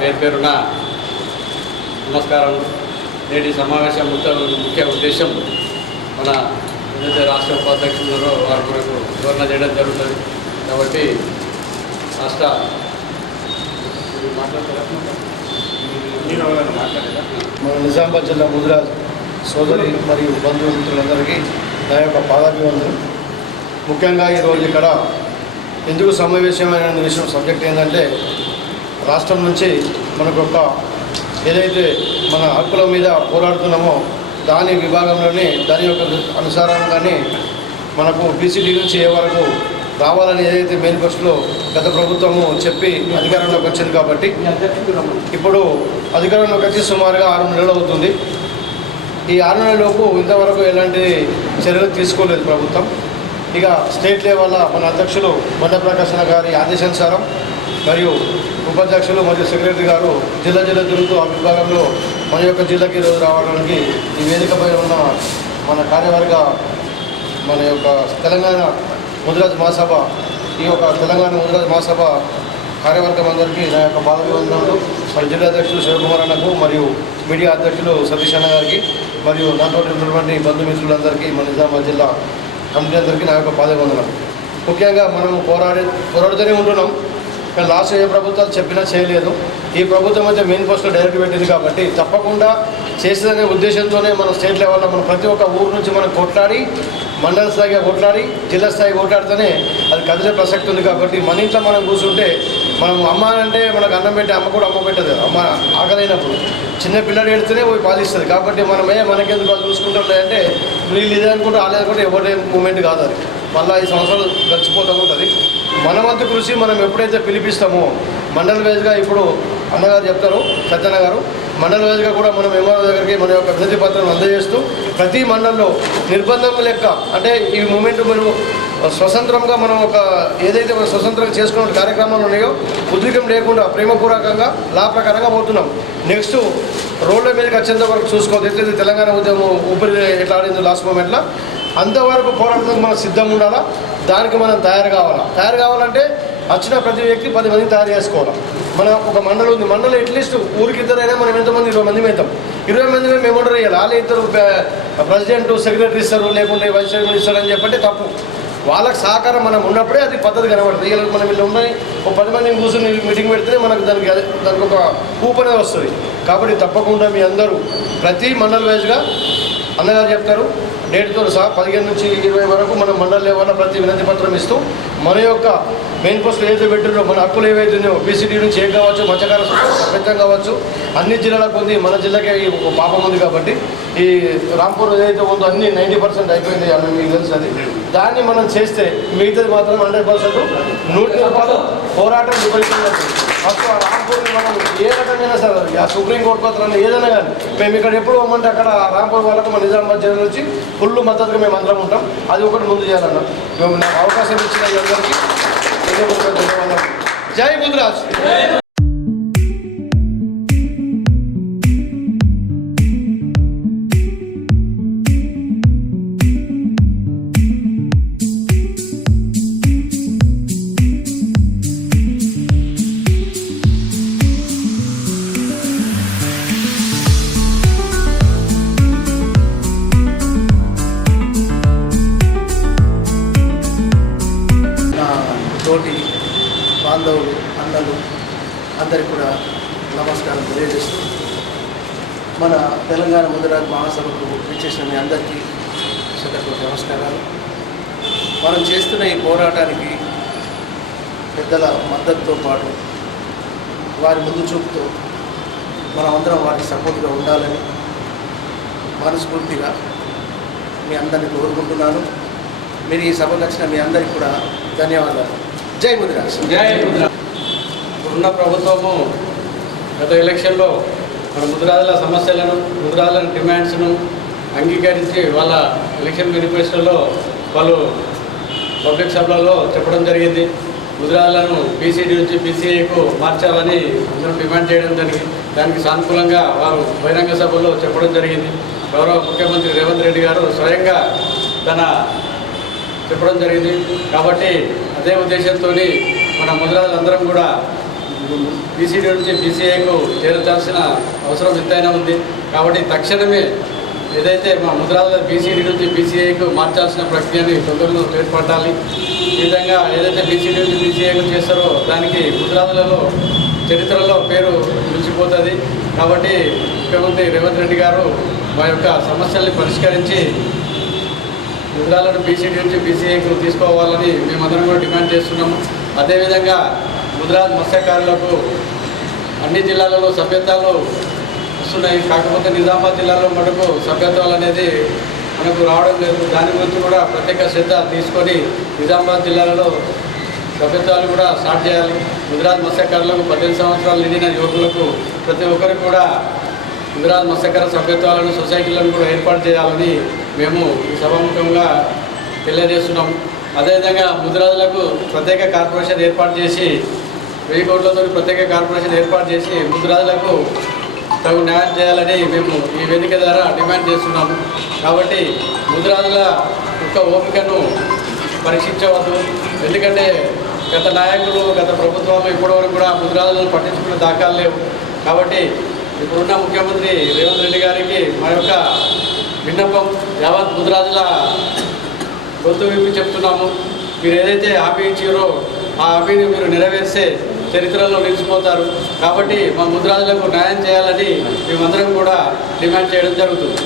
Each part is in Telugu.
పేరు పేరున నమస్కారం. నేటి సమావేశం ముఖ్య ముఖ్య ఉద్దేశం మన ఏదైతే రాష్ట్ర ఉపాధ్యక్షులు వారి మనకు వివరణ చేయడం జరుగుతుంది. కాబట్టి రాష్ట్ర మీరు మన నిజామాబాద్ జిల్లా ముదిరాజ్ సోదరి మరియు బంధువు మిత్రులందరికీ నా యొక్క పాదాభివందనం. ముఖ్యంగా ఈరోజు ఇక్కడ ఎందుకు సమావేశమైన విషయం సబ్జెక్ట్ ఏంటంటే రాష్ట్రం నుంచి మనకు ఒక ఏదైతే మన హక్కుల మీద పోరాడుతున్నామో దాని విభాగంలోనే దాని యొక్క అనుసారంగానే మనకు బీసీడీ నుంచి ఏ వరకు రావాలని ఏదైతే మేనిఫెస్టోలో గత ప్రభుత్వము చెప్పి అధికారంలోకి వచ్చింది కాబట్టి ఇప్పుడు అధికారంలోకి వచ్చి సుమారుగా ఆరు నెలలు అవుతుంది. ఈ ఆరు నెలలలోపు ఇంతవరకు ఎలాంటి చర్యలు తీసుకోలేదు ప్రభుత్వం. ఇక స్టేట్ లెవెల్లో మన అధ్యక్షులు బండ గారి ఆదేశానుసారం మరియు ఉపాధ్యక్షులు మరియు సెక్రటరీ గారు జిల్లా జిల్లా తిరుగుతూ ఆ విభాగంలో మన యొక్క జిల్లాకి ఈరోజు రావడానికి ఈ వేదికపై ఉన్న మన కార్యవర్గ మన యొక్క తెలంగాణ ముదిరాజ్ మహాసభ ఈ యొక్క తెలంగాణ ముదిరాజ్ మహాసభ కార్యవర్గం అందరికీ నా యొక్క బాధభివందనలు మరి జిల్లా అధ్యక్షులు శివకుమార్ అన్నకు మరియు మీడియా అధ్యక్షులు సతీష్ అన్న గారికి మరియు నాతో ఉన్నటువంటి బంధుమిత్రులందరికీ మన నిజామాబాద్ జిల్లా కమిటీ అందరికీ నా యొక్క పాదవందనం ముఖ్యంగా మనం పోరాడి పోరాడుతూనే ఉంటున్నాం. కానీ లాస్ట్ ఏ ప్రభుత్వాలు చెప్పినా చేయలేదు ఈ ప్రభుత్వం అయితే మెయిన్ పోస్ట్లో డైరెక్ట్ పెట్టింది కాబట్టి తప్పకుండా చేసేదనే ఉద్దేశంతోనే మనం స్టేట్ లెవెల్లో మనం ప్రతి ఒక్క ఊరు నుంచి మనం కొట్లాడి మండల స్థాయిగా కొట్లాడి జిల్లా స్థాయి కొట్లాడితేనే అది కదిలే ప్రసక్తి ఉంది కాబట్టి మన ఇంట్లో మనం కూర్చుంటే మనం అమ్మ అంటే మనకు అన్నం పెట్టి అమ్మ కూడా అమ్మ పెట్టదు. అమ్మ ఆకలైనప్పుడు చిన్న పిల్లడు ఎడితేనే పోయి పాలిస్తుంది. కాబట్టి మనమే మనకెందుకు వాళ్ళు చూసుకుంటుండే అంటే వీళ్ళు ఇదే అనుకుంటే వాళ్ళు అనుకుంటే ఎవరి మూమెంట్ కాదు అది. మళ్ళీ ఐదు సంవత్సరాలు గడిచిపోతూ ఉంటుంది. మన కృషి మనం ఎప్పుడైతే పిలిపిస్తామో మండల వైజ్గా ఇప్పుడు అన్నగారు చెప్తారు సత్యన్న గారు మండల వైజ్గా కూడా మనం ఎంఆర్ఓ దగ్గరికి మన యొక్క వినతి పత్రాన్ని అందజేస్తూ ప్రతి మండలంలో నిర్బంధం లెక్క అంటే ఈ మూమెంట్ మనం స్వతంత్రంగా మనం ఒక ఏదైతే మనం స్వతంత్రంగా చేసుకున్న కార్యక్రమాలు ఉన్నాయో ఉద్రికం లేకుండా ప్రేమపూర్వకంగా లా ప్రకారంగా పోతున్నాం. నెక్స్ట్ రోడ్ల మీదకి వచ్చేంత వరకు చూసుకోవద్దు ఎట్లయితే తెలంగాణ ఉద్యమం ఊపిరి ఎట్లా ఆడిందో లాస్ట్ మూమెంట్లో. అంతవరకు పోరాటం మనం సిద్ధంగా ఉండాలా? దానికి మనం తయారు కావాలా? తయారు కావాలంటే వచ్చిన ప్రతి వ్యక్తి పది మందిని తయారు చేసుకోవాలి? మన ఒక మండలం ఉంది. మండలం అట్లీస్ట్ ఊరికి ఇద్దరైనా మనం ఎంతమంది? ఇరవై మంది అవుతాం ఇరవై మంది మేము ఆర్డర్ చేయాలి వాళ్ళు ఇద్దరు ప్రెసిడెంట్ సెక్రటరీ ఇస్తారు లేకుంటే వైస్ చైర్మన్ ఇస్తారు అని చెప్పంటే తప్పు. వాళ్ళకి సహకారం మనం ఉన్నప్పుడే అది పద్ధతి కనబడుతుంది. ఇలా మనం వీళ్ళు ఉన్నాయి. ఒక పది మందిని కూర్చొని మీటింగ్ పెడితే మనకు దానికి దానికి ఒక ఊపు అనేది వస్తుంది. కాబట్టి తప్పకుండా మీ అందరూ ప్రతి మండల వైజ్గా అన్నగారు చెప్తారు. డేట్తో సహా పదిహేను నుంచి ఇరవై వరకు మనం మండల లెవెల్లో ప్రతి వినతి పత్రం ఇస్తూ మన యొక్క మెయిన్ పోస్టులు ఏదైతే పెట్టినో మన హక్కులు ఏవైతే ఉన్నాయో బీసీడీ నుంచి ఏం కావచ్చు మత్స్యకార ప్రపంచం కావచ్చు అన్ని జిల్లాలకు ఉంది మన జిల్లాకే ఈ ఒక పాపం ఉంది కాబట్టి ఈ రాంపూర్ ఏదైతే ఉందో అన్ని నైంటీ పర్సెంట్ అయిపోయింది అని మీకు తెలుసు అది. దాన్ని మనం చేస్తే మిగతాది మాత్రం హండ్రెడ్ పర్సెంట్ నూట రూపాయలు పోరాటం విపరీతంగా ఫస్ట్ ఆ రాంపూర్ని మనం ఏ రకంగా సరే ఆ సుప్రీంకోర్టు పత్రాన్ని ఏదైనా కానీ మేము ఇక్కడ ఎప్పుడు పోమంటే అక్కడ ఆ రాంపూర్ వాళ్ళకు మా నిజామాబాద్ జిల్లా నుంచి ఫుల్ మద్దతుగా మేము అందరం ఉంటాం. అది ఒకటి ముందు చేయాలన్న. మేము నాకు అవకాశం ఇచ్చిన అందరికీ ధన్యవాదాలు. జై ముద్రాజ్ వారి ముందు చూపుతూ మనం అందరం వారికి సపోర్ట్గా ఉండాలని మనస్ఫూర్తిగా మీ అందరిని కోరుకుంటున్నాను. మీరు ఈ సభకు వచ్చిన మీ అందరికీ కూడా ధన్యవాదాలు. జై ముద్ర జై ముద్ర ఇప్పుడున్న ప్రభుత్వము గత ఎలక్షన్లో మన ముద్రాదుల సమస్యలను ముద్రాదుల డిమాండ్స్ను అంగీకరించి వాళ్ళ ఎలక్షన్ మేనిఫెస్టోలో వాళ్ళు పబ్లిక్ సభలలో చెప్పడం జరిగింది. ముద్రాలను బీసీడీ నుంచి బీసీఐకు మార్చాలని అందరూ డిమాండ్ చేయడం జరిగింది దానికి సానుకూలంగా వారు బహిరంగ సభలో చెప్పడం జరిగింది. గౌరవ ముఖ్యమంత్రి రేవంత్ రెడ్డి గారు స్వయంగా తన చెప్పడం జరిగింది. కాబట్టి అదే ఉద్దేశంతో మన ముద్రాలందరం కూడా బీసీడీ నుంచి బీసీఐకు చేర్చాల్సిన అవసరం ఎంతైనా ఉంది. కాబట్టి తక్షణమే ఏదైతే మా ముద్రాల బీసీడీ నుంచి బీసీఐకు మార్చాల్సిన ప్రక్రియని తొందరలో చేపట్టాలి ఈ విధంగా ఏదైతే బీసీడీ నుంచి బీసీఐకు చేస్తారో దానికి ముద్రాలలో చరిత్రలో పేరు నిలిచిపోతుంది. కాబట్టి ముఖ్యమంత్రి రేవంత్ రెడ్డి గారు మా యొక్క సమస్యల్ని పరిష్కరించి ముద్రాలను బీసీడీ నుంచి బీసీఐకు తీసుకోవాలని మేమందరం కూడా డిమాండ్ చేస్తున్నాము. అదేవిధంగా ముద్రాజ్ మత్స్యకారులకు అన్ని జిల్లాలలో సభ్యత్వాలు వస్తున్నాయి. కాకపోతే నిజామాబాద్ జిల్లాలో మటుకు సభ్యత్వాలు అనేది మనకు రావడం లేదు. దాని గురించి కూడా ప్రత్యేక శ్రద్ధ తీసుకొని నిజామాబాద్ జిల్లాలలో సభ్యత్వాలు కూడా స్టార్ట్ చేయాలి. గుజరాత్ మత్స్యకారులకు పద్దెనిమిది సంవత్సరాలు నిండిన యువకులకు ప్రతి ఒక్కరికి కూడా గుజరాత్ మత్స్యకార సభ్యత్వాలను సొసైటీలను కూడా ఏర్పాటు చేయాలని మేము ఈ సభాముఖంగా తెలియజేస్తున్నాం అదేవిధంగా ముద్రాజులకు ప్రత్యేక కార్పొరేషన్ ఏర్పాటు చేసి వెయ్యి కోట్లతో ప్రత్యేక కార్పొరేషన్ ఏర్పాటు చేసి ముద్రాజులకు తగు న్యాయం చేయాలని మేము ఈ వేదిక ద్వారా డిమాండ్ చేస్తున్నాము. కాబట్టి ముద్రాజుల యొక్క ఓపికను పరీక్షించవద్దు. ఎందుకంటే గత నాయకులు గత ప్రభుత్వాలు ఇప్పటివరకు కూడా ముద్రాజులను పట్టించుకునే దాఖలు లేవు. కాబట్టి ఇప్పుడున్న ముఖ్యమంత్రి రేవంత్ రెడ్డి గారికి మా యొక్క విన్నపం యావత్ ముద్రాజుల గొంతు విప్పి చెప్తున్నాము. మీరు ఏదైతే హామీ ఇచ్చారో ఆ హామీని మీరు నెరవేర్చే చరిత్రలో నిలిచిపోతారు. కాబట్టి మా ముద్రాజులకు న్యాయం చేయాలని మేమందరం కూడా డిమాండ్ చేయడం జరుగుతుంది.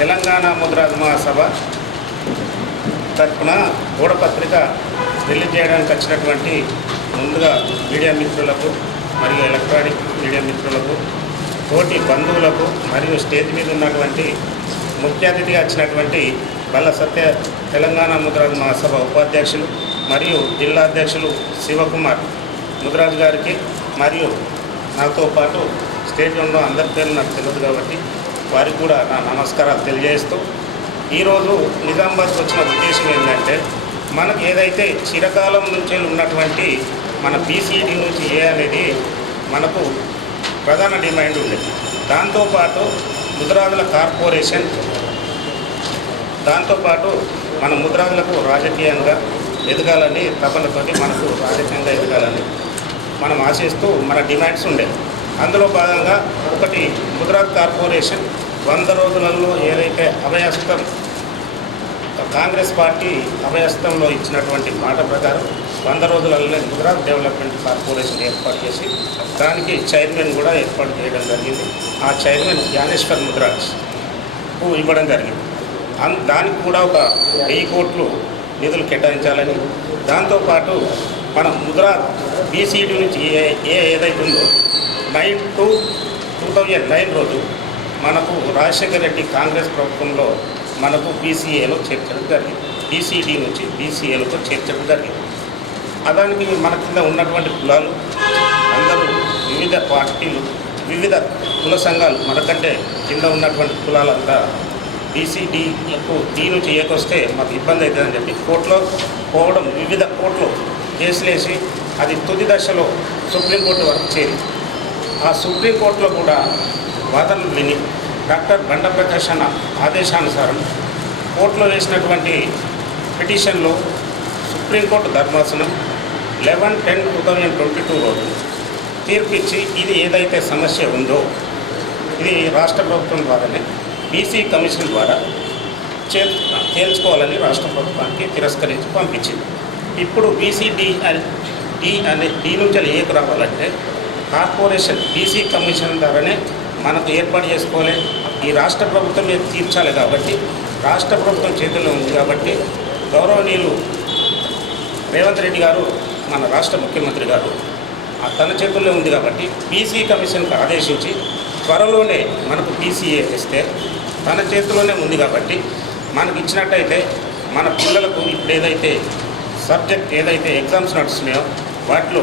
తెలంగాణ ముద్రాజ్ మహాసభ తరఫున గూడపత్రిక రిలీజ్ చేయడానికి వచ్చినటువంటి ముందుగా మీడియా మిత్రులకు మరియు ఎలక్ట్రానిక్ మీడియా మిత్రులకు తోటి బంధువులకు మరియు స్టేజ్ మీద ఉన్నటువంటి ముఖ్య అతిథిగా వచ్చినటువంటి బల్ల సత్య తెలంగాణ ముద్రాజ్ మహాసభ ఉపాధ్యక్షులు మరియు జిల్లా అధ్యక్షులు శివకుమార్ ముద్రాజ్ గారికి మరియు నాతో పాటు స్టేడియంలో అందరి పేరు నాకు తెలియదు కాబట్టి వారికి కూడా నా నమస్కారాలు తెలియజేస్తూ ఈరోజు నిజామాబాద్కి వచ్చిన ఉద్దేశం ఏంటంటే మనకు ఏదైతే చిరకాలం నుంచి ఉన్నటువంటి మన బీసీడీ నుంచి ఏ అనేది మనకు ప్రధాన డిమాండ్ ఉండేది. దాంతోపాటు ముద్రాదుల కార్పొరేషన్ దాంతోపాటు మన ముద్రాదులకు రాజకీయంగా ఎదగాలని తపనతోటి మనకు రాజకీయంగా ఎదగాలని మనం ఆశిస్తూ మన డిమాండ్స్ ఉండేవి. అందులో భాగంగా ఒకటి ముద్రాద్ కార్పొరేషన్ వంద రోజులలో ఏదైతే అభయస్తం కాంగ్రెస్ పార్టీ అభయస్తంలో ఇచ్చినటువంటి మాట ప్రకారం వంద రోజులలో గుజరాత్ డెవలప్మెంట్ కార్పొరేషన్ ఏర్పాటు చేసి దానికి చైర్మన్ కూడా ఏర్పాటు చేయడం జరిగింది. ఆ చైర్మన్ జ్ఞానేశ్వర్ ముద్రాజ్కు ఇవ్వడం జరిగింది. అన్ దానికి కూడా ఒక వెయ్యి కోట్లు నిధులు కేటాయించాలని. దాంతోపాటు మన ముద్రా బీసీడీ నుంచి ఏ ఏ ఏదైతుందో nine two two thousand nine రోజు మనకు రాజశేఖర రెడ్డి కాంగ్రెస్ ప్రభుత్వంలో మనకు బీసీఏలో చేర్చడం జరిగింది. బీసీడీ నుంచి బీసీఏలతో చేర్చడం జరిగింది. అదానికి మన కింద ఉన్నటువంటి కులాలు అందరూ వివిధ పార్టీలు వివిధ కుల సంఘాలు మనకంటే కింద ఉన్నటువంటి కులాలంతా బీసీడీలకు డీ నుంచి ఏకొస్తే మాకు ఇబ్బంది అవుతుందని చెప్పి కోర్టులో పోవడం వివిధ కోర్టులు కేసులేసి అది తుది దశలో సుప్రీంకోర్టు వరకు చేరి ఆ సుప్రీంకోర్టులో కూడా వాదనలు విని డాక్టర్ బండ ప్రకాష్ అన్న ఆదేశానుసారం కోర్టులో వేసినటువంటి పిటిషన్లో సుప్రీంకోర్టు ధర్మాసనం eleven ten two thousand twenty two రోజు తీర్పు ఇచ్చి ఇది ఏదైతే సమస్య ఉందో ఇది రాష్ట్ర ప్రభుత్వం ద్వారానే బీసీ కమిషన్ ద్వారా చే తేల్చుకోవాలని రాష్ట్ర ప్రభుత్వానికి తిరస్కరించి పంపించింది. ఇప్పుడు బీసీడీ డి అనే డి నుంచి ఏకు రావాలంటే కార్పొరేషన్ బీసీ కమిషన్ ద్వారానే మనకు ఏర్పాటు చేసుకోవాలి. ఈ రాష్ట్ర ప్రభుత్వం మీద తీర్చాలి కాబట్టి రాష్ట్ర ప్రభుత్వం చేతుల్లో ఉంది కాబట్టి గౌరవనీయులు రేవంత్ రెడ్డి గారు మన రాష్ట్ర ముఖ్యమంత్రి గారు ఆ తన చేతుల్లో ఉంది కాబట్టి బీసీ కమిషన్కి ఆదేశించి త్వరలోనే మనకు బీసీఏ ఇస్తే తన చేతిలోనే ఉంది కాబట్టి మనకి ఇచ్చినట్టయితే మన పిల్లలకు ఇప్పుడు ఏదైతే సబ్జెక్ట్ ఏదైతే ఎగ్జామ్స్ నడుస్తున్నాయో వాటిలో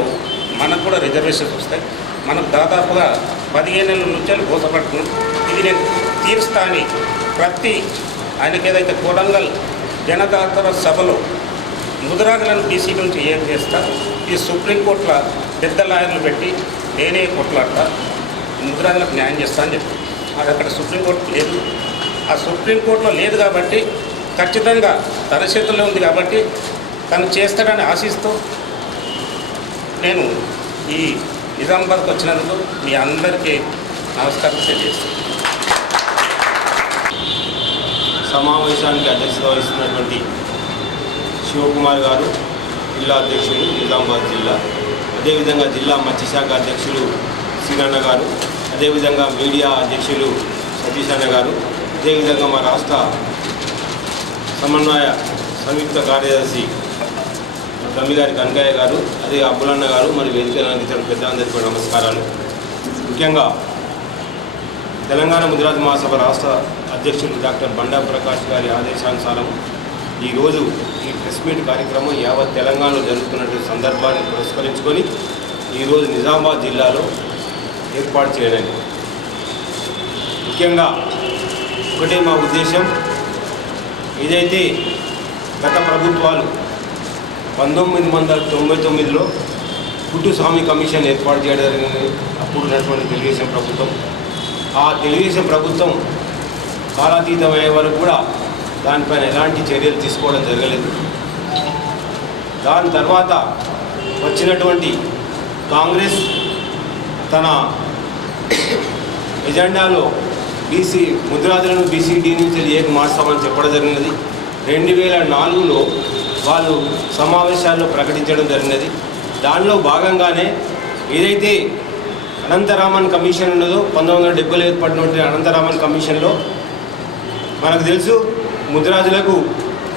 మనకు కూడా రిజర్వేషన్స్ వస్తాయి. మనకు దాదాపుగా పదిహేను నెలల నుంచి మోసపడుతున్నాం ఇది నేను తీరుస్తాని ప్రతి ఆయనకి ఏదైతే కొడంగల్ జనదాతర సభలో ముదిరాజులను బీసీ నుంచి ఏం చేస్తా ఈ సుప్రీంకోర్టుల పెద్ద లాయర్లు పెట్టి నేనే కొట్లాడతా ముదిరాజులకు న్యాయం చేస్తా అని చెప్పి. అది అక్కడ సుప్రీంకోర్టు లేదు. ఆ సుప్రీంకోర్టులో లేదు కాబట్టి ఖచ్చితంగా తన చేతుల్లో ఉంది కాబట్టి తను చేస్తాడని ఆశిస్తూ నేను ఈ నిజామాబాద్కి వచ్చినందుకు మీ అందరికీ నమస్కారం తెలియజేస్తాను సమావేశానికి అధ్యక్షత వహిస్తున్నటువంటి శివకుమార్ గారు జిల్లా అధ్యక్షులు నిజామాబాద్ జిల్లా. అదేవిధంగా జిల్లా మత్స్యశాఖ అధ్యక్షులు శ్రీనాన్న గారు అదేవిధంగా మీడియా అధ్యక్షులు సతీష్ అన్న గారు అదేవిధంగా మా రాష్ట్ర సమన్వయ సంయుక్త కార్యదర్శి తమ్మిగారి కనకయ్య గారు అదే అబ్బులన్న గారు మరి వేదిక ఇతర పెద్దలందరికీ కూడా నమస్కారాలు. ముఖ్యంగా తెలంగాణ ముద్రాజ్ మహాసభ రాష్ట్ర అధ్యక్షుడు డాక్టర్ బండా ప్రకాష్ గారి ఆదేశానుసారం ఈరోజు ఈ ప్రెస్ మీట్ కార్యక్రమం యావత్ తెలంగాణలో జరుగుతున్నటువంటి సందర్భాన్ని పురస్కరించుకొని ఈరోజు నిజామాబాద్ జిల్లాలో ఏర్పాటు చేయడానికి ముఖ్యంగా ఒకటే మా ఉద్దేశం ఏదైతే గత ప్రభుత్వాలు పంతొమ్మిది వందల తొంభై తొమ్మిదిలో పుట్టుస్వామి కమిషన్ ఏర్పాటు చేయడం జరిగింది అప్పుడు ఉన్నటువంటి తెలుగుదేశం ప్రభుత్వం. ఆ తెలుగుదేశం ప్రభుత్వం కాలాతీతమయ్యే వరకు కూడా దానిపైన ఎలాంటి చర్యలు తీసుకోవడం జరగలేదు. దాని తర్వాత వచ్చినటువంటి కాంగ్రెస్ తన ఎజెండాలో బీసీ ముద్రాదులను బీసీడీ నుంచి ఏక మార్చామని చెప్పడం జరిగినది. రెండు వేల నాలుగులో వాళ్ళు సమావేశాల్లో ప్రకటించడం జరిగినది. దానిలో భాగంగానే ఏదైతే అనంతరామన్ కమిషన్ ఉన్నదో పంతొమ్మిది వందల డెబ్బైలో ఏర్పడినటువంటి అనంతరామన్ కమిషన్లో మనకు తెలుసు ముద్రాజులకు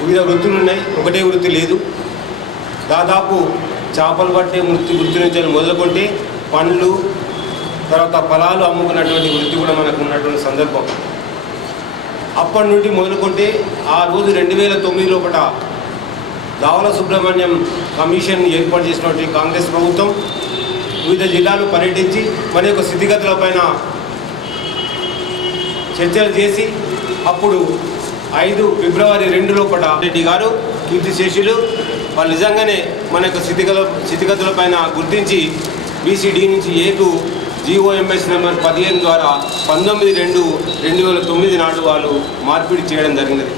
వివిధ వృత్తులు ఉన్నాయి. ఒకటే వృత్తి లేదు. దాదాపు చేపలు పట్టే వృత్తి వృత్తి నుంచి మొదలుకుంటే పండ్లు తర్వాత ఫలాలు అమ్ముకున్నటువంటి వృత్తి కూడా మనకు ఉన్నటువంటి సందర్భం. అప్పటి నుండి మొదలుకుంటే ఆ రోజు రెండు వేల తొమ్మిది లోపల దావల సుబ్రహ్మణ్యం కమిషన్ ఏర్పాటు చేసినటువంటి కాంగ్రెస్ ప్రభుత్వం వివిధ జిల్లాలు పర్యటించి మన యొక్క స్థితిగతులపైన చర్చలు చేసి అప్పుడు ఐదు ఫిబ్రవరి రెండు లోపల రెడ్డి గారు కీర్తిశేషులు వాళ్ళు నిజంగానే మన యొక్క స్థితిగతుల స్థితిగతులపైన గుర్తించి బీసీడీ నుంచి ఏకు జీఓఎంఎస్ నెంబర్ పదిహేను ద్వారా పంతొమ్మిది రెండు రెండు వేల తొమ్మిది నాడు వాళ్ళు మార్పిడి చేయడం జరిగినది.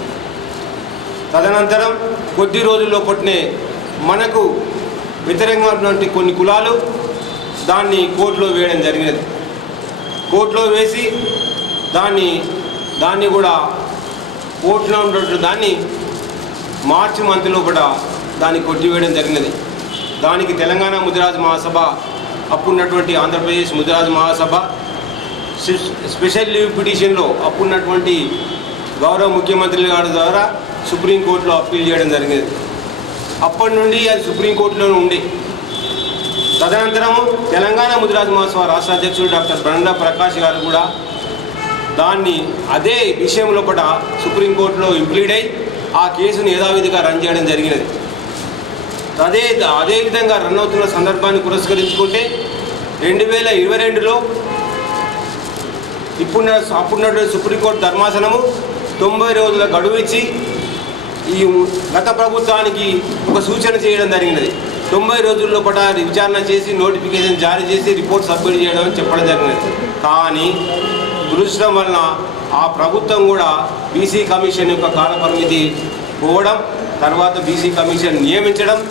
తదనంతరం కొద్ది రోజుల్లో పుట్టినే మనకు వ్యతిరేకమైనటువంటి కొన్ని కులాలు దాన్ని కోర్టులో వేయడం జరిగినది. కోర్టులో వేసి దాన్ని దాన్ని కూడా కోర్టులో ఉన్నటువంటి దాన్ని మార్చి మంత్ లోపల దాన్ని కొట్టివేయడం జరిగినది. దానికి తెలంగాణ ముదిరాజ్ మహాసభ అప్పుడున్నటువంటి ఆంధ్రప్రదేశ్ ముదిరాజ్ మహాసభ స్పెషల్ లీవ్ పిటిషన్లో అప్పుడున్నటువంటి గౌరవ ముఖ్యమంత్రి గారి ద్వారా సుప్రీంకోర్టులో అప్పీల్ చేయడం జరిగింది. అప్పటి నుండి అది సుప్రీంకోర్టులోనే ఉండి. తదనంతరము తెలంగాణ ముదిరాజ్ మహోత్సవ రాష్ట్ర అధ్యక్షుడు డాక్టర్ బండ్ల ప్రకాష్ గారు కూడా దాన్ని అదే విషయంలో కూడా సుప్రీంకోర్టులో ఇంప్లీడ్ అయి ఆ కేసును యథావిధిగా రన్ చేయడం జరిగినది. అదే అదే విధంగా రన్ అవుతున్న సందర్భాన్ని పురస్కరించుకుంటే రెండు వేల ఇరవై రెండులో ఇప్పుడు అప్పుడున్నటువంటి సుప్రీంకోర్టు ధర్మాసనము తొంభై రోజుల గడువు ఇచ్చి ఈ గత ప్రభుత్వానికి ఒక సూచన చేయడం జరిగినది. తొంభై రోజుల్లో పట విచారణ చేసి నోటిఫికేషన్ జారీ చేసి రిపోర్ట్ సబ్మిట్ చేయడం చెప్పడం జరిగినది. కానీ దురదృష్టం వలన ఆ ప్రభుత్వం కూడా బీసీ కమిషన్ యొక్క కాలపరిమితి పోవడం తర్వాత బీసీ కమిషన్ నియమించడం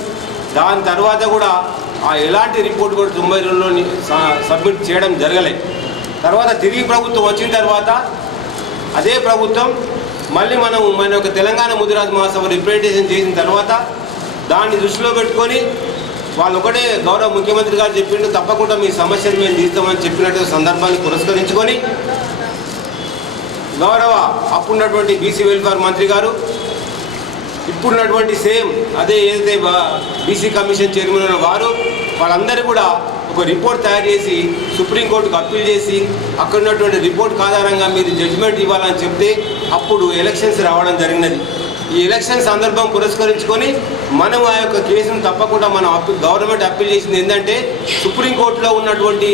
దాని తర్వాత కూడా ఆ ఎలాంటి రిపోర్ట్ కూడా తొంభై రోజుల్లో స- సబ్మిట్ చేయడం జరగలేదు. తర్వాత తిరిగి ప్రభుత్వం వచ్చిన తర్వాత అదే ప్రభుత్వం మళ్ళీ మనం మన యొక్క తెలంగాణ ముదిరాజ్ మహాసభ రిప్రజెంటేషన్ చేసిన తర్వాత దాన్ని దృష్టిలో పెట్టుకొని వాళ్ళు ఒకటే గౌరవ ముఖ్యమంత్రి గారు చెప్పిండు తప్పకుండా మీ సమస్యను మేము తీస్తామని చెప్పినట్టు సందర్భాన్ని పురస్కరించుకొని గౌరవ అప్పుడున్నటువంటి బీసీ వెల్ఫేర్ మంత్రి గారు ఇప్పుడున్నటువంటి సేమ్ అదే ఏదైతే బీసీ కమిషన్ చైర్మన్ వారు వాళ్ళందరూ కూడా ఒక రిపోర్ట్ తయారు చేసి సుప్రీంకోర్టుకు అప్పీల్ చేసి అక్కడ ఉన్నటువంటి రిపోర్ట్ ఆధారంగా మీరు జడ్జిమెంట్ ఇవ్వాలని చెప్తే అప్పుడు ఎలక్షన్స్ రావడం జరిగినది. ఈ ఎలక్షన్ సందర్భం పురస్కరించుకొని మనం ఆ యొక్క కేసును తప్పకుండా మనం అప్పీ గవర్నమెంట్ అప్పీల్ చేసింది ఏంటంటే సుప్రీంకోర్టులో ఉన్నటువంటి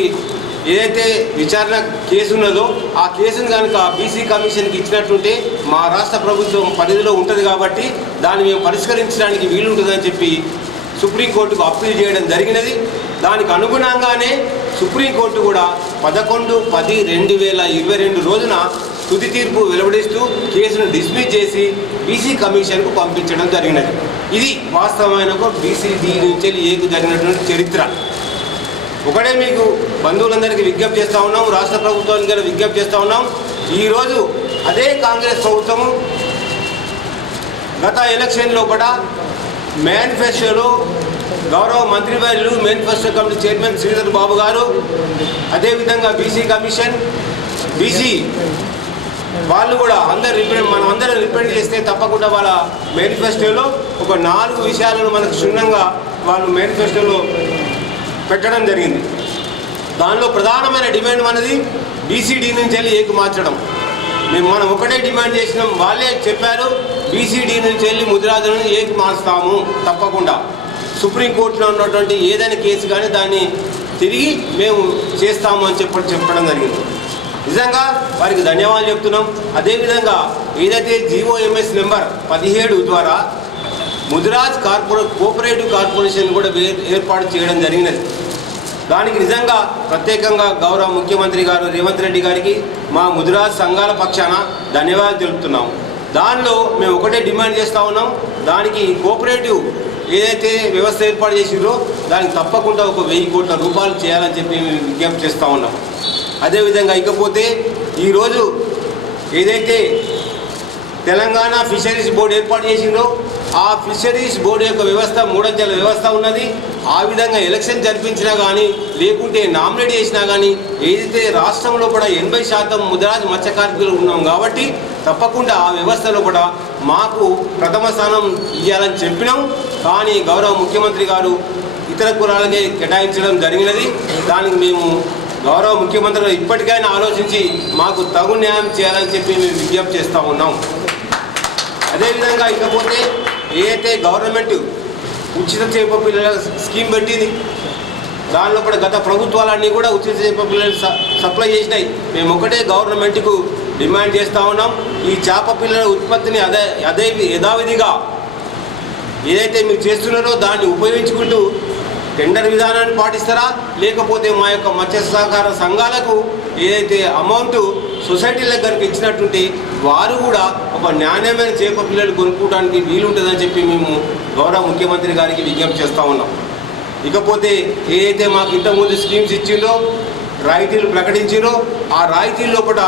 ఏదైతే విచారణ కేసు ఉన్నదో ఆ కేసును కనుక బీసీ కమిషన్కి ఇచ్చినట్టుంటే మా రాష్ట్ర ప్రభుత్వం పరిధిలో ఉంటుంది కాబట్టి దాన్ని మేము పరిష్కరించడానికి వీలుంటుందని చెప్పి సుప్రీంకోర్టుకు అప్పీల్ చేయడం జరిగినది. దానికి అనుగుణంగానే సుప్రీంకోర్టు కూడా పదకొండు పది రెండు వేల ఇరవై రెండు రోజున తుది తీర్పు వెలువడిస్తూ కేసును డిస్మిస్ చేసి బీసీ కమిషన్కు పంపించడం జరిగినది. ఇది వాస్తవమైన ఒక బీసీ నుంచి ఏకు జరిగినటువంటి చరిత్ర. ఒకటే మీకు బంధువులందరికీ విజ్ఞప్తి చేస్తూ ఉన్నాం రాష్ట్ర ప్రభుత్వానికి కూడా విజ్ఞప్తి చేస్తూ ఉన్నాం. ఈరోజు అదే కాంగ్రెస్ ప్రభుత్వము గత ఎలక్షన్ లోపల మేనిఫెస్టోలో గౌరవ మంత్రివర్యులు manifesto committee chairman Sridhar Babu garu అదేవిధంగా బీసీ కమిషన్ బీసీ వాళ్ళు కూడా అందరు రిప్రజెంట్ మనం అందరం రిప్రజెంట్ చేస్తే తప్పకుండా వాళ్ళ మేనిఫెస్టోలో ఒక నాలుగు విషయాలను మనకు క్షుణ్ణంగా వాళ్ళు మేనిఫెస్టోలో పెట్టడం జరిగింది. దానిలో ప్రధానమైన డిమాండ్ మనది బీసీడీ నుంచి వెళ్ళి ఏకు మార్చడం. మేము మనం ఒకటే డిమాండ్ చేసినాం. వాళ్ళే చెప్పారు బీసీడీ నుంచి వెళ్ళి ముదిరాజులను ఏకి మార్స్తాము? తప్పకుండా. సుప్రీంకోర్టులో ఉన్నటువంటి ఏదైనా కేసు కానీ దాన్ని తిరిగి మేము చేస్తాము అని చెప్ప చెప్పడం జరిగింది. నిజంగా వారికి ధన్యవాదాలు చెప్తున్నాం. అదేవిధంగా ఏదైతే జీఓఎంఎస్ నెంబర్ పదిహేడు ద్వారా ముదిరాజ్ కార్పొరే కోఆపరేటివ్ కార్పొరేషన్ కూడా వే- ఏర్పాటు చేయడం జరిగినది. దానికి నిజంగా ప్రత్యేకంగా గౌరవ ముఖ్యమంత్రి గారు రేవంత్ రెడ్డి గారికి మా ముదిరాజ్ సంఘాల పక్షాన ధన్యవాదాలు తెలుపుతున్నాం. దానిలో మేము ఒకటే డిమాండ్ చేస్తూ ఉన్నాం. దానికి కోఆపరేటివ్ ఏదైతే వ్యవస్థ ఏర్పాటు చేసిందో దానికి తప్పకుండా ఒక వెయ్యి కోట్ల రూపాయలు చేయాలని చెప్పి మేము విజ్ఞప్తి చేస్తూ ఉన్నాం. అదేవిధంగా ఇకపోతే ఈరోజు ఏదైతే తెలంగాణ ఫిషరీస్ బోర్డు ఏర్పాటు చేసిండ్రు ఆ ఫిషరీస్ బోర్డు యొక్క వ్యవస్థ మూడంచెల వ్యవస్థ ఉన్నది. ఆ విధంగా ఎలక్షన్ జరిపించినా కానీ లేకుంటే నామినేట్ చేసినా కానీ ఏదైతే రాష్ట్రంలో కూడా ఎనభై శాతం ముద్రాజ్ మత్స్య కార్మికులు ఉన్నాం కాబట్టి తప్పకుండా ఆ వ్యవస్థలో కూడా మాకు ప్రథమ స్థానం ఇవ్వాలని చెప్పినాం. కానీ గౌరవ ముఖ్యమంత్రి గారు ఇతర కులాలకే కేటాయించడం జరిగినది. దానికి మేము గౌరవ ముఖ్యమంత్రి ఇప్పటికైనా ఆలోచించి మాకు తగు న్యాయం చేయాలని చెప్పి మేము విజ్ఞప్తి చేస్తూ ఉన్నాం. అదేవిధంగా ఇకపోతే ఏదైతే గవర్నమెంట్ ఉచిత చేప పిల్లల స్కీమ్ పెట్టింది దానిలో కూడా గత ప్రభుత్వాలన్నీ కూడా ఉచిత చేప పిల్లలు స- సప్లై చేసినాయి. మేము ఒకటే గవర్నమెంట్కు డిమాండ్ చేస్తూ ఉన్నాం. ఈ చేప పిల్లల ఉత్పత్తిని అదే అదే యథావిధిగా ఏదైతే మీరు చేస్తున్నారో దాన్ని ఉపయోగించుకుంటూ టెండర్ విధానాన్ని పాటిస్తారా? లేకపోతే మా యొక్క మత్స్య సహకార సంఘాలకు ఏదైతే అమౌంట్ సొసైటీ దగ్గరికి ఇచ్చినట్టుంటే వారు కూడా ఒక నాణ్యమైన చేప పిల్లలు కొనుక్కోవడానికి వీలుంటుందని చెప్పి మేము గౌరవ ముఖ్యమంత్రి గారికి విజ్ఞప్తి చేస్తూ ఉన్నాం. ఇకపోతే ఏదైతే మాకు ఇంతకుముందు స్కీమ్స్ ఇచ్చిందో రాయితీలు ప్రకటించారో ఆ రాయితీల లోపల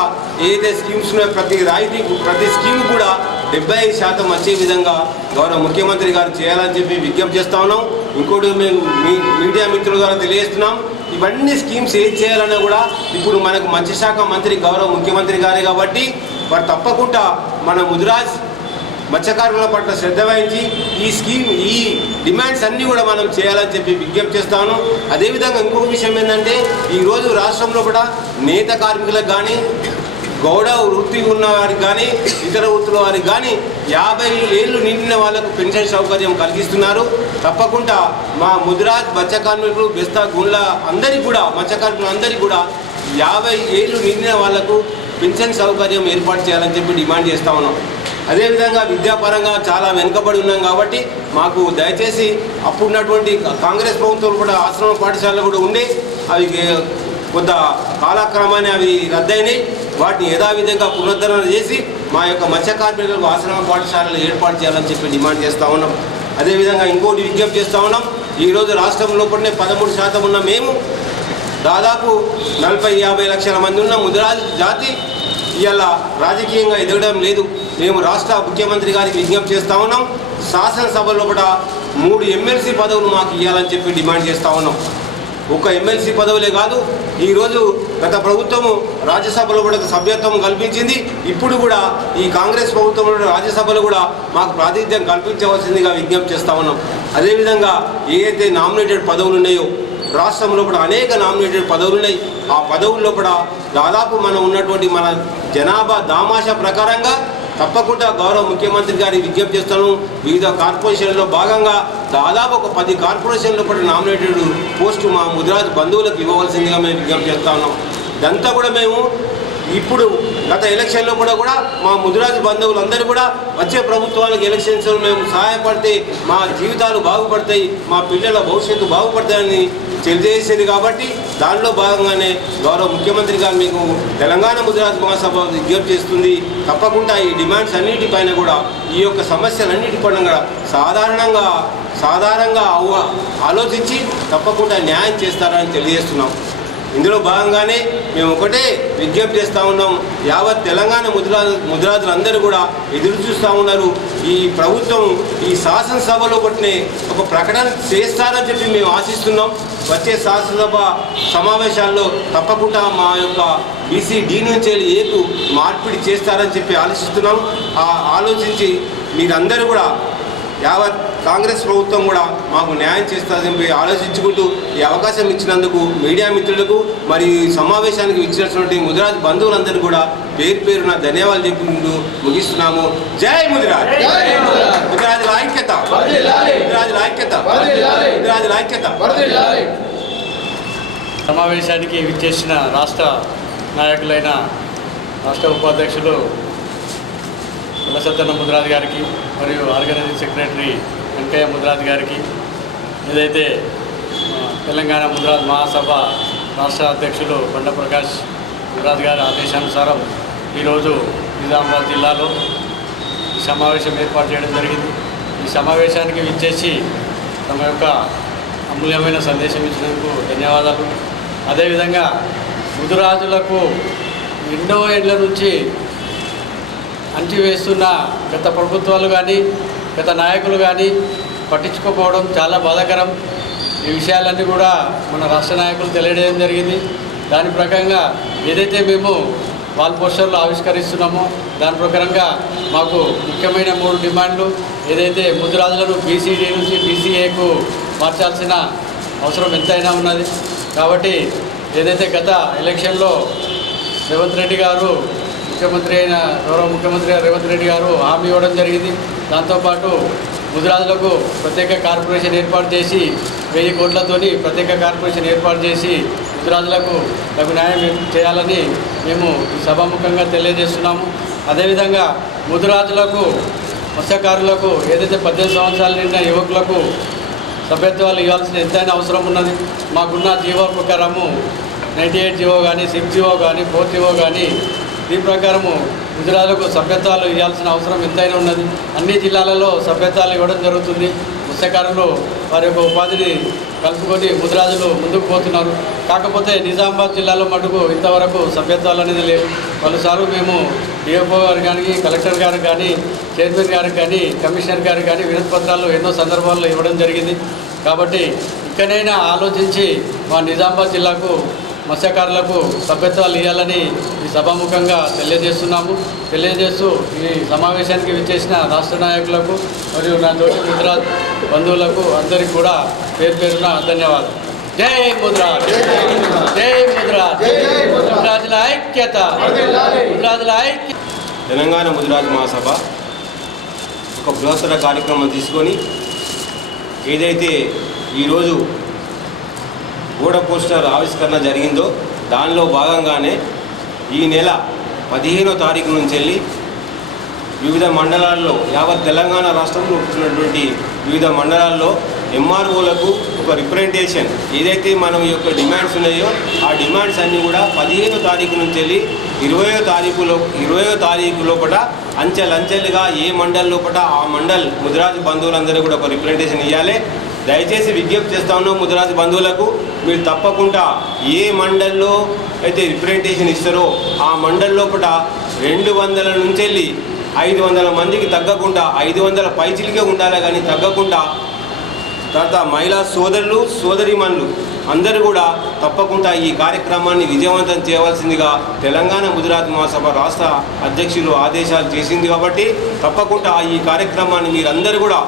ఏదైతే స్కీమ్స్ ఉన్నాయో ప్రతి రాయితీ ప్రతి స్కీమ్ కూడా డెబ్బై ఐదు శాతం వచ్చే విధంగా గౌరవ ముఖ్యమంత్రి గారు చేయాలని చెప్పి విజ్ఞప్తి చేస్తా ఉన్నాం. ఇంకోటి మేము మీ మీడియా మిత్రుల ద్వారా తెలియజేస్తున్నాం. ఇవన్నీ స్కీమ్స్ ఏం చేయాలన్నా కూడా ఇప్పుడు మనకు మత్స్యశాఖ మంత్రి గౌరవ ముఖ్యమంత్రి గారే కాబట్టి వారు తప్పకుండా మన ముదిరాజ్ మత్స్యకారుల పట్ల శ్రద్ధ వహించి ఈ స్కీమ్ ఈ డిమాండ్స్ అన్నీ కూడా మనం చేయాలని చెప్పి విజ్ఞప్తి చేస్తాను. అదేవిధంగా ఇంకొక విషయం ఏంటంటే ఈరోజు రాష్ట్రంలో కూడా నేత కార్మికులకు కానీ గౌడ వృత్తి ఉన్న వారికి కానీ ఇతర వృత్తుల వారికి కానీ యాభై ఏళ్ళు నిండిన వాళ్ళకు పెన్షన్ సౌకర్యం కలిగిస్తున్నారు. తప్పకుండా మా ముదిరాజ్ మత్స్య కార్మికులు బెస్తా గుండ్ల అందరికీ కూడా మత్స్య కార్మికులు అందరికీ కూడా యాభై ఏళ్ళు నిండిన వాళ్ళకు పెన్షన్ సౌకర్యం ఏర్పాటు చేయాలని చెప్పి డిమాండ్ చేస్తా ఉన్నాం. అదేవిధంగా విద్యాపరంగా చాలా వెనుకబడి ఉన్నాం కాబట్టి మాకు దయచేసి అప్పుడున్నటువంటి కాంగ్రెస్ ప్రభుత్వం కూడా ఆశ్రమ పాఠశాలలు కూడా ఉండే అవి కొంత కాలక్రమాన్ని అవి రద్దయినాయి. వాటిని యథావిధంగా పునరుద్ధరణ చేసి మా యొక్క మత్స్య కార్మికులకు ఆశ్రమ పాఠశాలలు ఏర్పాటు చేయాలని చెప్పి డిమాండ్ చేస్తూ ఉన్నాం. అదేవిధంగా ఇంకోటి విజ్ఞప్తి చేస్తూ ఉన్నాం. ఈరోజు రాష్ట్రం లోపలనే పదమూడు శాతం ఉన్న మేము దాదాపు నలభై యాభై లక్షల మంది ఉన్న ముదిరాజు జాతి ఇవాళ రాజకీయంగా ఎదగడం లేదు. మేము రాష్ట్ర ముఖ్యమంత్రి గారికి విజ్ఞప్తి చేస్తూ ఉన్నాం. శాసనసభలో కూడా మూడు ఎమ్మెల్సీ పదవులు మాకు ఇవ్వాలని చెప్పి డిమాండ్ చేస్తూ ఉన్నాం. ఒక్క ఎమ్మెల్సీ పదవులే కాదు ఈరోజు గత ప్రభుత్వము రాజ్యసభలో కూడా సభ్యత్వం కల్పించింది. ఇప్పుడు కూడా ఈ కాంగ్రెస్ ప్రభుత్వం కూడా రాజ్యసభలో కూడా మాకు ప్రాతినిధ్యం కల్పించవలసిందిగా విజ్ఞప్తి చేస్తా ఉన్నాం. అదేవిధంగా ఏ అయితే నామినేటెడ్ పదవులు ఉన్నాయో రాష్ట్రంలో కూడా అనేక నామినేటెడ్ పదవులు ఉన్నాయి. ఆ పదవుల్లో కూడా దాదాపు మనం ఉన్నటువంటి మన జనాభా దామాషా ప్రకారంగా తప్పకుండా గౌరవ ముఖ్యమంత్రి గారి విజ్ఞప్తి చేస్తాను. వివిధ కార్పొరేషన్లో భాగంగా దాదాపు ఒక పది కార్పొరేషన్లో కూడా నామినేటెడ్ పోస్టు మా ముద్రాజ్ బంధువులకు ఇవ్వవలసిందిగా మేము విజ్ఞప్తి చేస్తా ఉన్నాం. ఇదంతా కూడా మేము ఇప్పుడు గత ఎలక్షన్లో కూడా కూడా మా ముదిరాజు బంధువులందరూ కూడా వచ్చే ప్రభుత్వానికి ఎలక్షన్స్ మేము సహాయపడితే మా జీవితాలు బాగుపడతాయి మా పిల్లల భవిష్యత్తు బాగుపడతాయని తెలియజేసేది కాబట్టి దానిలో భాగంగానే గౌరవ ముఖ్యమంత్రి గారు మీకు తెలంగాణ ముదిరాజ్ మహాసభ విజ్ఞప్తి చేస్తుంది. తప్పకుండా ఈ డిమాండ్స్ అన్నిటిపైన కూడా ఈ యొక్క సమస్యలన్నిటిపైన కూడా సాధారణంగా సాధారణంగా ఆలోచించి తప్పకుండా న్యాయం చేస్తారని తెలియజేస్తున్నాం. ఇందులో భాగంగానే మేము ఒకటే విజ్ఞప్తి చేస్తూ ఉన్నాం. యావత్ తెలంగాణ ముద్రా ముద్రాజులందరూ కూడా ఎదురు చూస్తూ ఉన్నారు. ఈ ప్రభుత్వం ఈ శాసనసభలో ఒకటినే ఒక ప్రకటన చేస్తారని చెప్పి మేము ఆశిస్తున్నాం. వచ్చే శాసనసభ సమావేశాల్లో తప్పకుండా మా యొక్క బీసీ డి నుంచి వెళ్ళి ఏకు మార్పిడి చేస్తారని చెప్పి ఆలోచిస్తున్నాం. ఆ ఆలోచించి మీరందరూ కూడా యావత్ కాంగ్రెస్ ప్రభుత్వం కూడా మాకు న్యాయం చేస్తుందని చెప్పి ఆలోచించుకుంటూ ఈ అవకాశం ఇచ్చినందుకు మీడియా మిత్రులకు మరి ఈ సమావేశానికి ఇచ్చినటువంటి ముదిరాజ్ బంధువులందరూ కూడా పేరు పేరున ధన్యవాదాలు చెప్పుకుంటూ ముగిస్తున్నాము. జై ముదిరాజ్! ముదిరాజుల ఐక్యత! ముదిరాజుల ఐక్యత! ముదిరాజుల ఐక్యత! సమావేశానికి విచ్చేసిన రాష్ట్ర నాయకులైన రాష్ట్ర ఉపాధ్యక్షులు కులసత్తన్న ముద్రాజ్ గారికి మరియు ఆర్గనైజింగ్ సెక్రటరీ వెంకయ్య ముద్రాజ్ గారికి ఏదైతే తెలంగాణ ముద్రాజ్ మహాసభ రాష్ట్ర అధ్యక్షులు బండ ప్రకాష్ ముద్రాజ్ గారి ఆదేశానుసారం ఈరోజు నిజామాబాద్ జిల్లాలో ఈ సమావేశం ఏర్పాటు చేయడం జరిగింది. ఈ సమావేశానికి విచ్చేసి తమ యొక్క అమూల్యమైన సందేశం ఇచ్చినందుకు ధన్యవాదాలు. అదేవిధంగా ముదురాజులకు ఎన్నో ఏళ్ళ నుంచి అంచివేస్తున్న గత ప్రభుత్వాలు కానీ గత నాయకులు కానీ పట్టించుకోకపోవడం చాలా బాధాకరం. ఈ విషయాలన్నీ కూడా మన రాష్ట్ర నాయకులు తెలియడం జరిగింది. దాని ప్రకారంగా ఏదైతే మేము వాల్ పోస్టర్లు ఆవిష్కరిస్తున్నామో దాని ప్రకారంగా మాకు ముఖ్యమైన మూడు డిమాండ్లు. ఏదైతే ముద్రాజులను బీసీడీ నుంచి బీసీఏకు మార్చాల్సిన అవసరం ఎంతైనా ఉన్నది. కాబట్టి ఏదైతే గత ఎలక్షన్లో రేవంత్ రెడ్డి గారు ముఖ్యమంత్రి అయిన గౌరవ ముఖ్యమంత్రి రేవంత్ రెడ్డి గారు హామీ ఇవ్వడం జరిగింది. దాంతోపాటు గుజరాత్లకు ప్రత్యేక కార్పొరేషన్ ఏర్పాటు చేసి వెయ్యి కోట్లతోని ప్రత్యేక కార్పొరేషన్ ఏర్పాటు చేసి గుజరాత్లకు తగు న్యాయం చేయాలని మేము ఈ సభాముఖంగా తెలియజేస్తున్నాము. అదేవిధంగా ముదురాజులకు మత్స్యకారులకు ఏదైతే పద్దెనిమిది సంవత్సరాలు నిండిన యువకులకు సభ్యత్వాలు ఇవ్వాల్సిన ఎంతైనా అవసరం ఉన్నది. మాకున్న జీవో ప్రకారము నైంటీ ఎయిట్ జీవో కానీ సిక్స్ జీవో కానీ ఫోర్ జీవో కానీ దీని ప్రకారము గుజరాత్కు సభ్యత్వాలు ఇవ్వాల్సిన అవసరం ఎంతైనా ఉన్నది. అన్ని జిల్లాలలో సభ్యత్వాలు ఇవ్వడం జరుగుతుంది. మత్స్యకారులు వారి యొక్క ఉపాధిని కలుపుకొని ముద్రాజులు ముందుకు పోతున్నారు. కాకపోతే నిజామాబాద్ జిల్లాలో మటుకు ఇంతవరకు సభ్యత్వాలు అనేది లేవు. పలుసార్లు మేము డిఎఫ్ఓ గారు కానీ కలెక్టర్ గారు కానీ చైర్మన్ గారికి కానీ కమిషనర్ గారికి కానీ వినతి పత్రాలు ఎన్నో సందర్భాల్లో ఇవ్వడం జరిగింది. కాబట్టి ఇక్కడైనా ఆలోచించి మా నిజామాబాద్ జిల్లాకు మత్స్యకారులకు సభ్యత్వాలు ఇవ్వాలని ఈ సభాముఖంగా తెలియజేస్తున్నాము. తెలియజేస్తూ ఈ సమావేశానికి విచ్చేసిన రాష్ట్ర నాయకులకు మరియు నా తోటి మిత్ర బంధువులకు అందరికీ కూడా పేరు పేరున ధన్యవాదాలు. జై ముద్రా జై ముద్రాజ్ ముద్రాజుల ఐక్యత! ముద్రాజుల ఐక్యత తెలంగాణ ముద్రాజ్ మహాసభ ఒక బృహత్తర కార్యక్రమం తీసుకొని ఏదైతే ఈరోజు గోడ పోస్టర్ ఆవిష్కరణ జరిగిందో దానిలో భాగంగానే ఈ నెల పదిహేనో తారీఖు నుంచి వెళ్ళి వివిధ మండలాల్లో యావత్ తెలంగాణ రాష్ట్రంలో వచ్చినటువంటి వివిధ మండలాల్లో ఎంఆర్ఓలకు ఒక రిప్రజెంటేషన్ ఏదైతే మనం ఈ యొక్క డిమాండ్స్ ఉన్నాయో ఆ డిమాండ్స్ అన్నీ కూడా పదిహేను తారీఖు నుంచి వెళ్ళి ఇరవయో తారీఖులో ఇరవయో తారీఖు లోపల అంచెలంచెలుగా ఏ మండల్ లోపల ఆ మండల్ ముదిరాజు బంధువులందరూ కూడా ఒక రిప్రజెంటేషన్ ఇవ్వాలి దయచేసి విజ్ఞప్తి చేస్తా ఉన్నాం ముదిరాజు బంధువులకు. మీరు తప్పకుండా ఏ మండల్లో అయితే రిప్రజెంటేషన్ ఇస్తారో ఆ మండల్ లోపల రెండు వందల నుంచి వెళ్ళి ఐదు వందల మందికి తగ్గకుండా ఐదు వందల పైచిలికే ఉండాలి కానీ తగ్గకుండా తర్వాత మహిళా సోదరులు సోదరిమణులు అందరూ కూడా తప్పకుండా ఈ కార్యక్రమాన్ని విజయవంతం చేయవలసిందిగా తెలంగాణ గుజరాత్ మహాసభ రాష్ట్ర అధ్యక్షులు ఆదేశాలు చేసింది కాబట్టి తప్పకుండా ఈ కార్యక్రమాన్ని మీరందరూ కూడా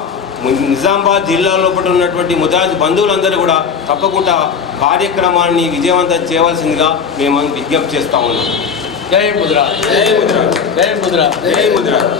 నిజామాబాద్ జిల్లాలో ఉన్నటువంటి ముదిరాజ్ బంధువులందరూ కూడా తప్పకుండా కార్యక్రమాన్ని విజయవంతం చేయవలసిందిగా మేము విజ్ఞప్తి చేస్తా ఉన్నాం జై ముద్రా. జై ముద్రాజ్ జై ముద్రా. జై ముద్రాజ్